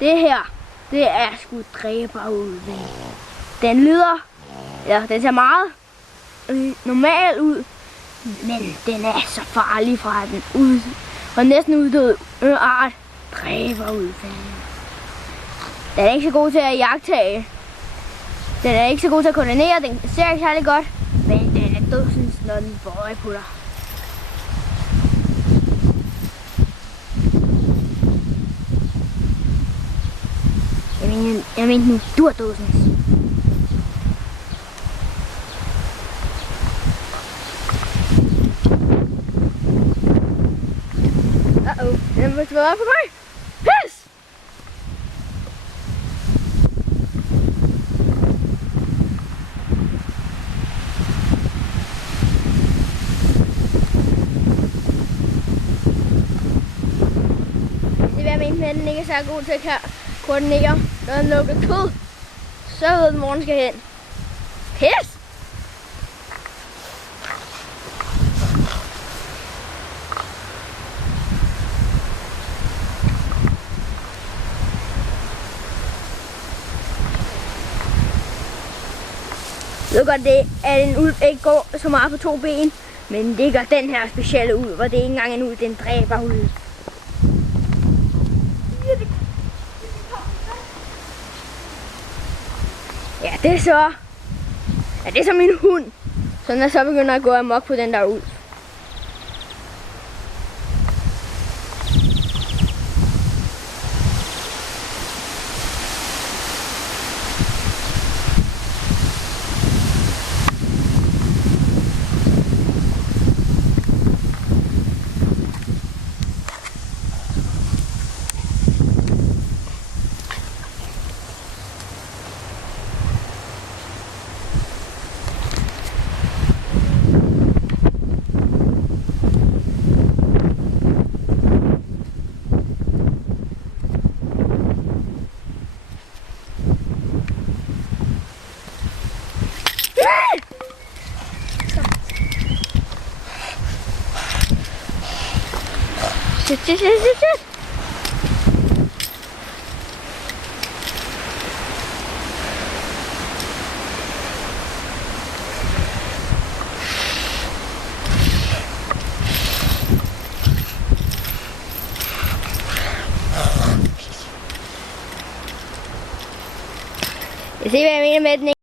Det her, det er sgu dræberulven. Den lyder, ja, den ser meget normal ud, men den er så farlig fra den ud, og næsten uddød art, dræberulven. Den er ikke så god til at jagtage. Den er ikke så god til at koordinere, den ser ikke særlig godt, men den er dødsens, når den får øje på dig. Jeg mener nu, du er dødsens. Den må være på mig. Pis! Det vil jeg mene med, at den ikke er så god til at koordinere, når den lukker kød. Så ved den, hvor den skal hen. Pis! Jeg ved godt, det at en ulv ikke går så meget på 2 ben, men det gør den her specielle ulv, hvor det ikke engang er en ulv, det er en dræberulv. Ja, det er så min hund, så den er så begynder at gå amok på den der ulv. Shit. Jeg ser, hvad jeg mener med den.